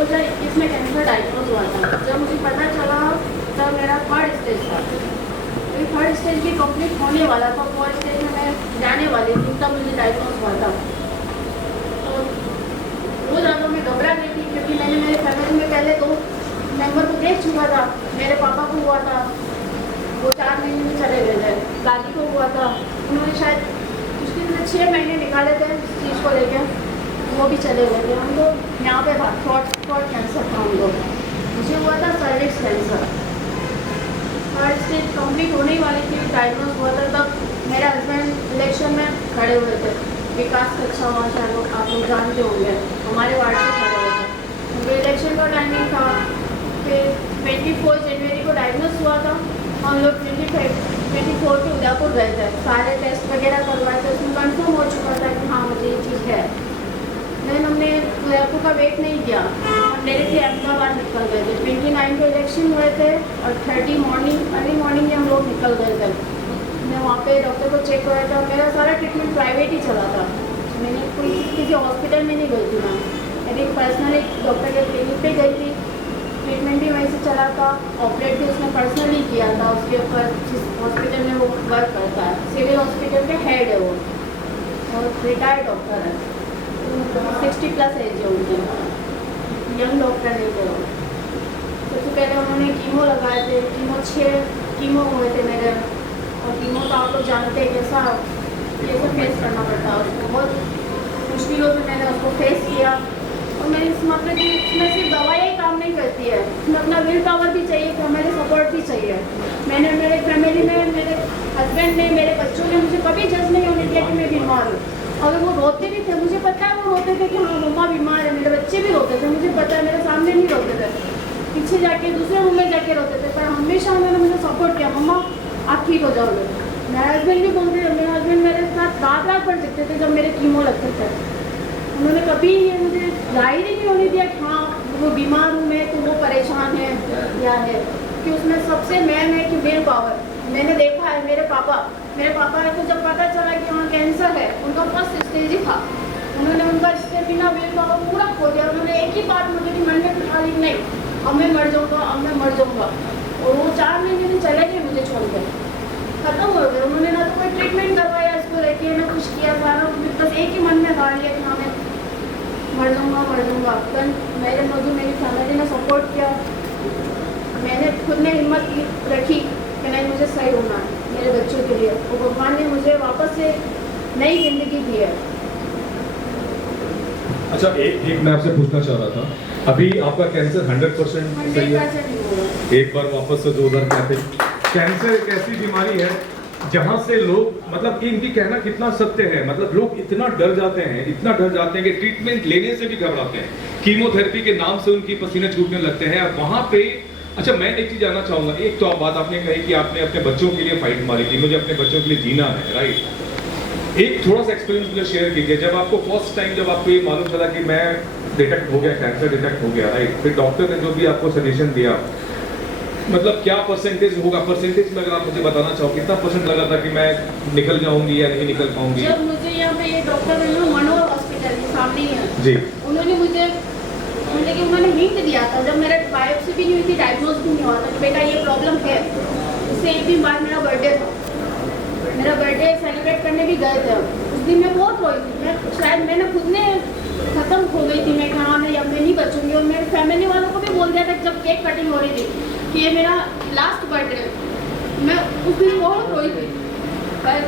2021 में cancer diagnose हुआ था। जब मुझे पता चला तब मेरा 3rd स्टेज था। तो 3rd स्टेज भी कंप्लीट होने वाला था, 4th स्टेज में मैं जाने वाली थी तब मुझे डायग्नोज हुआ था। तो वो ज़्यादा मैं घबरा गई थी क्योंकि मैंने मेरे फैमिली में पहले 2 मेंबर को देख चुका था। मेरे पापा को हुआ था, वो 4 महीने में चले गए थे। दादी को हुआ था, उन्होंने शायद मुश्किल से 6 महीने निकाले थे इस चीज़ को लेकर, वो भी चले गए थे। हम लोग यहाँ पे था, थ्रोट कैंसर था हम लोग। मुझे हुआ था cervix cancer. 3rd stage complete होने वाली थी, डायग्नोज हुआ था। तब मेरे हस्बैंड इलेक्शन में खड़े हुए थे। विकास कच्छा हुआ शायद आप लोग जानते होंगे, हमारे वार्ड से खड़े हुए थे। उनके इलेक्शन का टाइमिंग था। फिर 24 जनवरी को डायग्नोज हुआ था। हम लोग 24 के उदयपुर गए थे, सारे टेस्ट वगैरह करवाए थे। उसमें कंफर्म हो चुका था कि हाँ मुझे ये चीज़ है। लेकिन हमने उदयपुर का वेट नहीं किया, हम डायरेक्टली अहमदाबाद निकल गए थे। 29 को इलेक्शन हुए थे और 30 अर्ली मॉर्निंग में हम लोग निकल गए थे। मैं वहाँ पे डॉक्टर को चेक कराया था। मेरा सारा ट्रीटमेंट प्राइवेट ही चला था, मैंने कोई किसी हॉस्पिटल में नहीं गई थी मैं। मेरी पर्सनली डॉक्टर के क्लिनिक पे गई थी, ट्रीटमेंट भी वहीं से चला था। ऑपरेट भी उसने पर्सनली किया था उसके ऊपर जिस हॉस्पिटल में वो वर्क करता है। सिविल हॉस्पिटल के हेड है वो, और रिटायर्ड डॉक्टर है। 60+ एज है उनकी, यंग डॉक्टर नहीं थे वो। सबसे पहले उन्होंने कीमो लगाए थे, 6 कीमो हुए थे मेरे। और कीमो तो आप लोग जानते हैं कैसा फेस करना पड़ता है उसको, बहुत मुश्किलों से मैंने उसको फेस किया। और मैंने इस मतलब कि इसमें सिर्फ दवाइयाँ ही काम नहीं करती है, इसमें अपना विल पावर भी चाहिए, फैमिली सपोर्ट भी चाहिए। मैंने मेरे फैमिली में मेरे हस्बैंड ने, मेरे बच्चों ने मुझे कभी जज नहीं होने दिया कि मैं बीमार हूँ। अगर वो रोते भी थे, मुझे पता है वो रोते थे कि हाँ मम्मा बीमार है। मेरे बच्चे भी रोते थे, मुझे पता है, मेरे सामने नहीं रोते थे, पीछे जाके दूसरे रूम में जाके रोते थे। पर हमेशा उन्होंने मुझे सपोर्ट किया, मम्मा आप ठीक हो जाओगे। मेरे हस्बैंड भी बोलते थे, मेरे हस्बैंड मेरे साथ रात भर जगते थे जब मेरे कीमो लगते थे। उन्होंने कभी ये मुझे जाहिर ही नहीं होने दिया कि हाँ वो बीमार हूँ मैं, तो वो परेशान है या है। कि उसमें सबसे मेन है कि विल पावर। मैंने देखा है मेरे पापा को जब पता चला कि हाँ कैंसर है, उनका 1st स्टेज ही था, उन्होंने उनका इसके बिना विल पावर पूरा खो दिया। उन्होंने एक ही बात मुझे कि मन में बिठा ली, नहीं अब मैं मर जाऊँगा, अब मैं मर जाऊँगा। और वो 4 महीने में चले गए मुझे छोड़ कर, खत्म हो गए। उन्होंने ना तो कोई ट्रीटमेंट करवाया इसको लेके, ना कुछ किया था, ना बस एक ही मन में गा लिया कि हाँ मैं मर जाऊँगा। तब मेरे मौजूद मेरी फैमिली ने सपोर्ट किया, मैंने खुद ने हिम्मत रखी कि नहीं मुझे सही होना है मेरे बच्चों के लिए। वो भगवान ने मुझे वापस से नई जिंदगी दी है। अच्छा, एक मैं आपसे पूछना चाह रहा था, अभी आपका कैंसर 100% सही है? एक बार वापस से 2000 कहते, कैंसर एक ऐसी बीमारी है जहां से लोग, मतलब इनकी कहना कितना सत्य है, मतलब लोग इतना डर जाते हैं कि ट्रीटमेंट लेने से भी घबराते हैं। कीमोथेरेपी के नाम से उनकी पसीने छूटने लगते हैं वहां पे। अच्छा, मैं एक चीज जानना चाहूंगा, एक तो बात आपने कही कि आपने अपने बच्चों के लिए फाइट मारी थी, मुझे अपने बच्चों के लिए जीना है, राइट। एक थोड़ा सा एक्सपीरियंस मुझे शेयर कीजिए, जब आपको फर्स्ट टाइम जब आपको ये मालूम चला कि मैं डिटेक्ट हो गया, कैंसर डिटेक्ट हो गया, राइट, फिर डॉक्टर ने जो भी आपको सजेशन दिया, मतलब क्या परसेंटेज होगा, परसेंटेज में अगर आप मुझे बताना चाहो कितना % लगा था कि मैं निकल जाऊंगी या नहीं निकल पाऊंगी? जब मुझे यहाँ पे ये डॉक्टर मनोहर हॉस्पिटल के सामने ही है जी, उन्होंने हिंट दिया था, जब मेरा बायोप्सी भी नहीं हुई थी, डायग्नोज भी नहीं हुआ था कि बेटा ये प्रॉब्लम है। उससे एक दिन बाद मेरा बर्थडे था, मेरा बर्थडे सेलिब्रेट करने भी गए थे। उस दिन मैं बहुत रोई थी, मैंने खुद ने खत्म हो गई थी, मैं कहा नहीं अब मैं नहीं बचूंगी। और मेरे फैमिली वालों को भी बोल दिया था जब केक कटिंग हो रही थी कि ये मेरा लास्ट बर्थडे। मैं उस दिन बहुत रोई थी, पर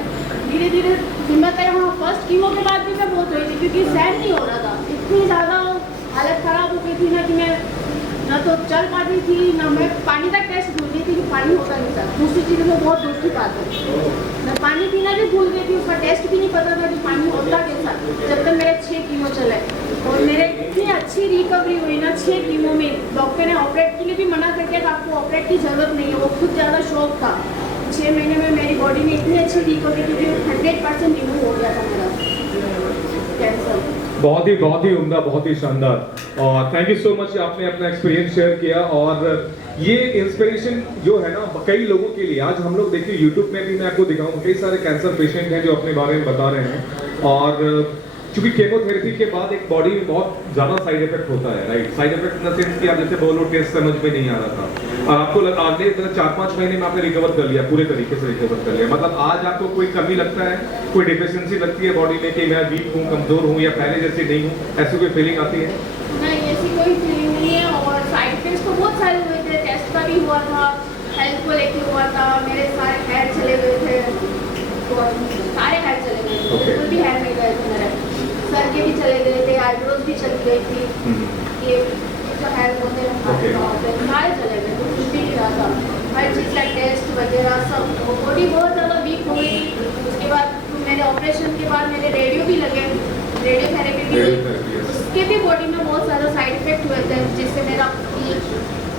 धीरे धीरे हिम्मत है। हाँ, 1st कीमो के बाद भी मैं बहुत रोई थी क्योंकि सहन नहीं हो रहा था, इतनी ज़्यादा हालत ख़राब हो गई थी ना कि मैं ना तो चल पाती थी, ना मैं पानी का टेस्ट भूल गई थी कि पानी होता नहीं था। दूसरी चीज़ में बहुत दूर की बात है, मैं पानी पीना भी भूल गई थी, उसका टेस्ट भी नहीं पता था कि पानी होता कैसा, जब तक मेरे 6 कीमो चले। और मेरे इतनी अच्छी रिकवरी हुई ना 6 कीमो में। डॉक्टर ने ऑपरेट के लिए भी मना कर दिया था, आपको ऑपरेट की ज़रूरत नहीं है, वो खुद ज़्यादा शौक था। 6 महीने में मेरी बॉडी में इतनी अच्छी रिकवरी थी, 100% रिमूव हो गया था मेरा कैंसर। बहुत ही उम्दा, बहुत ही शानदार। और थैंक यू सो मच, आपने अपना एक्सपीरियंस शेयर किया। और ये इंस्पिरेशन जो है ना कई लोगों के लिए, आज हम लोग देखिए यूट्यूब में भी मैं आपको दिखाऊं, कई सारे कैंसर पेशेंट हैं जो अपने बारे में बता रहे हैं। और क्योंकि केमोथेरेपी के बाद एक बॉडी में बहुत ज़्यादा साइड इफेक्ट होता है, right? Side effect in the sense कि आप जैसे बोलो टेस्ट समझ में नहीं आ रहा था और आपको आगे मतलब 4-5 महीने में आपने रिकवर कर लिया, पूरे तरीके से रिकवर कर लिया। मतलब आज आपको कोई कमी लगता है, कोई डिफिशियंसी लगती है बॉडी में कि मैं वीक हूँ, कमज़ोर हूँ या पहले जैसे नहीं हूँ, ऐसी कोई फीलिंग आती है? नहीं, ऐसी कोई फीलिंग नहीं है। और साइड इफेक्ट्स तो बहुत सारे हुए थे, टेस्ट का भी हुआ था, हेल्थ को लेके हुआ था, मेरे सारे हेयर चले गए थे, सारे हेयर चले गए थे, बिल्कुल भी हेयर नहीं गए थे मेरे, सर के भी चले गए थे, आईब्रोज भी चली गई थी, ये जो हेयर होते हैं सारे चले गए थे, कुछ भी नहीं रहा था। हर चीज़ का टेस्ट वगैरह सब, बॉडी बहुत ज़्यादा वीक हो गई। उसके बाद मेरे ऑपरेशन के बाद मेरे रेडियो भी लगे, रेडियोथेरेपी भी हुई, उसके भी बॉडी में बहुत ज़्यादा साइड इफेक्ट हुए थे, जिससे मेरा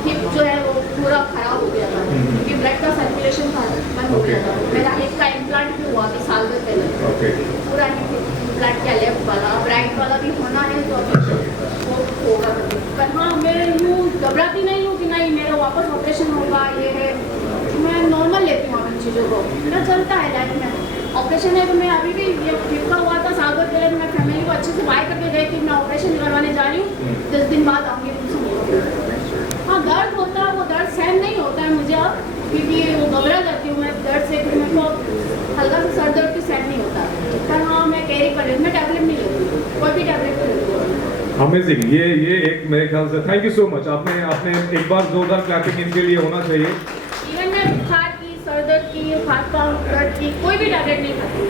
हिप जो है वो पूरा खराब हो गया था, क्योंकि ब्लड का सर्कुलेशन बंद हो गया था। मेरा हिप का इम्प्लांट भी हुआ था साल भर पहले, पूरा हिप इम्प्लांट किया, लेफ्ट वाला, अब राइट वाला भी होना है तो अभी वो होगा। पर हाँ, मैं यूँ घबराती नहीं हूँ कि नहीं मेरा वापस ऑपरेशन होगा, ये है, मैं नॉर्मल लेती हूँ इन चीज़ों को, मेरा चलता है लाइफ में। ऑपरेशन है तो मैं अभी भी, ये हिप का हुआ था साल भर पहले, मैं फैमिली को अच्छे से बाय करके गई कि मैं ऑपरेशन करवाने जा रही हूँ, 10 दिन बाद आऊँगी तुमसे। हाँ, दर्द होता है, वो दर्द सहन नहीं होता है मुझे अब, क्योंकि वो घबरा जाती हूँ मैं दर्द से, फिर मेरे को हल्का सा सर दर्द भी सहन नहीं होता। पर हाँ, मैं कैरी कर रही हूँ, मैं टैबलेट नहीं लेती, कोई भी टैबलेट नहीं लेती। अमेजिंग, ये एक मेरे ख्याल से थैंक यू सो मच। आपने एक बार जोरदार क्लैपिंग इनके लिए होना चाहिए। इवन मैं बुखार की, सर दर्द की, हाथ पाँव दर्द की कोई भी टैबलेट नहीं खाती,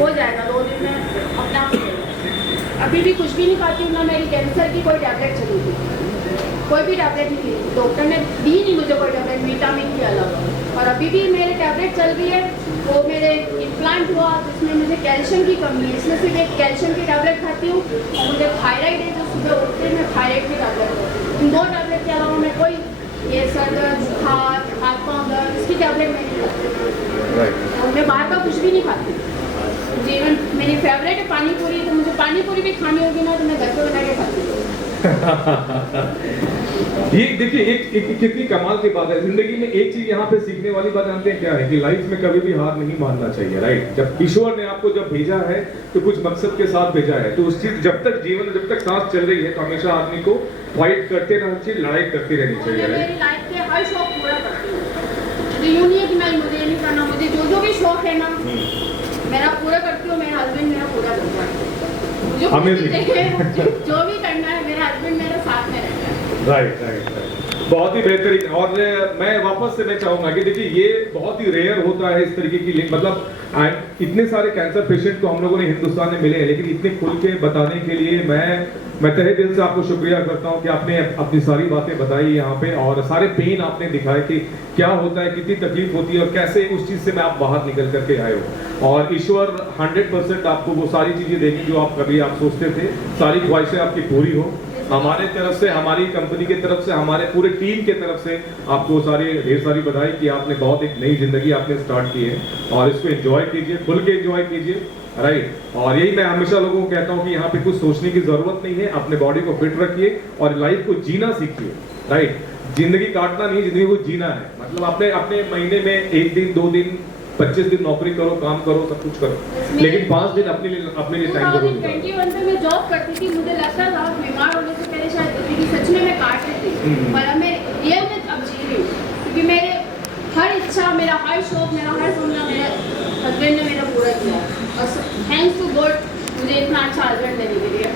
हो जाएगा 2 दिन में अपने आप। अभी भी कुछ भी नहीं खाती हूँ, ना मेरी कैंसर की कोई टैबलेट चली थी, कोई भी टैबलेट नहीं ली, डॉक्टर ने दी नहीं मुझे कोई टैबलेट विटामिन के अलावा। और अभी भी मेरे टैबलेट चल रही है, वो मेरे इम्प्लांट हुआ जिसमें मुझे कैल्शियम की कमी है, इसमें सिर्फ एक कैल्शियम की टैबलेट खाती हूँ, और मुझे थायराइड है, जो सुबह उठते मैं थायराइड की टैबलेट खाती हूँ। इन 2 टैबलेट के अलावा मैं कोई ये सर दर्द, बुखार, हाथ पाँव दर्द, इसकी टैबलेट मैं नहीं खाती। और मैं बाहर का कुछ भी नहीं खाती। जीवन मेरी फेवरेट है पानी पूरी, तो मुझे पानी पूरी भी खानी होगी ना, तो मैं घर पे बना के खाती हूँ। ये देखिए एक कितनी कमाल की बात है। जिंदगी में एक चीज यहाँ पे सीखने वाली बात जानते हैं क्या है कि लाइफ में कभी भी हार नहीं मानना चाहिए, राइट? जब ईश्वर ने आपको जब भेजा है तो कुछ मकसद के साथ भेजा है, तो उस चीज जब तक सांस चल रही है तो हमेशा आदमी को फाइट करते रहना चाहिए, लड़ाई करती रहनी चाहिए। मेरी लाइफ के हर शौक पूरा करती हूँ, मुझे यूँ नहीं है कि नहीं मुझे ये नहीं करना, मुझे जो भी शौक है ना मेरा पूरा करती हूँ, मेरा हस्बैंड मेरा पूरा करता है, मुझे जो भी करना है मेरा हस्बैंड मेरे साथ में रहता है। राइट, बहुत ही बेहतरीन। और मैं वापस से मैं चाहूंगा कि देखिए ये बहुत ही रेयर होता है इस तरीके की, मतलब इतने सारे कैंसर पेशेंट तो हम लोगों ने हिंदुस्तान में मिले हैं, लेकिन इतने खुल के बताने के लिए मैं तहे दिल से आपको शुक्रिया करता हूं कि आपने अपनी सारी बातें बताई यहाँ पे, और सारे पेन आपने दिखाए कि क्या होता है, कितनी तकलीफ होती है और कैसे उस चीज़ से मैं आप बाहर निकल करके आए हो। और ईश्वर 100% आपको वो सारी चीज़ें देंगी जो आप कभी आप सोचते थे, सारी ख्वाहिशें आपकी पूरी हो। हमारे तरफ से, हमारी कंपनी की तरफ से, हमारे पूरे टीम के तरफ से आपको ढेर सारी बधाई कि आपने बहुत एक नई जिंदगी आपने स्टार्ट की है, और इसको एंजॉय कीजिए, खुल के एंजॉय कीजिए, राइट? और यही मैं हमेशा लोगों को कहता हूँ कि यहाँ पे कुछ सोचने की जरूरत नहीं है, अपने बॉडी को फिट रखिए और लाइफ को जीना सीखिए, राइट? जिंदगी काटना नहीं, जिंदगी को जीना है। मतलब अपने महीने में 1 दिन 2 दिन 25 दिन नौकरी करो, काम करो, सब कुछ करो, लेकिन 5 दिन अपने लिए टाइम जरूर निकालो। 2021 में मैं जॉब करती थी, मुझे लगता था बीमार होने से पहले शायद जिंदगी सच में मैं काट रही थी, पर अब मैं रियल में अब जी रही हूँ, क्योंकि मेरे हर इच्छा, मेरा हर शौक, मेरा हर सपना मेरे हस्बैंड ने मेरा पूरा किया, और थैंक्स टू गॉड मुझे इतना अच्छा हस्बैंड देने के लिए।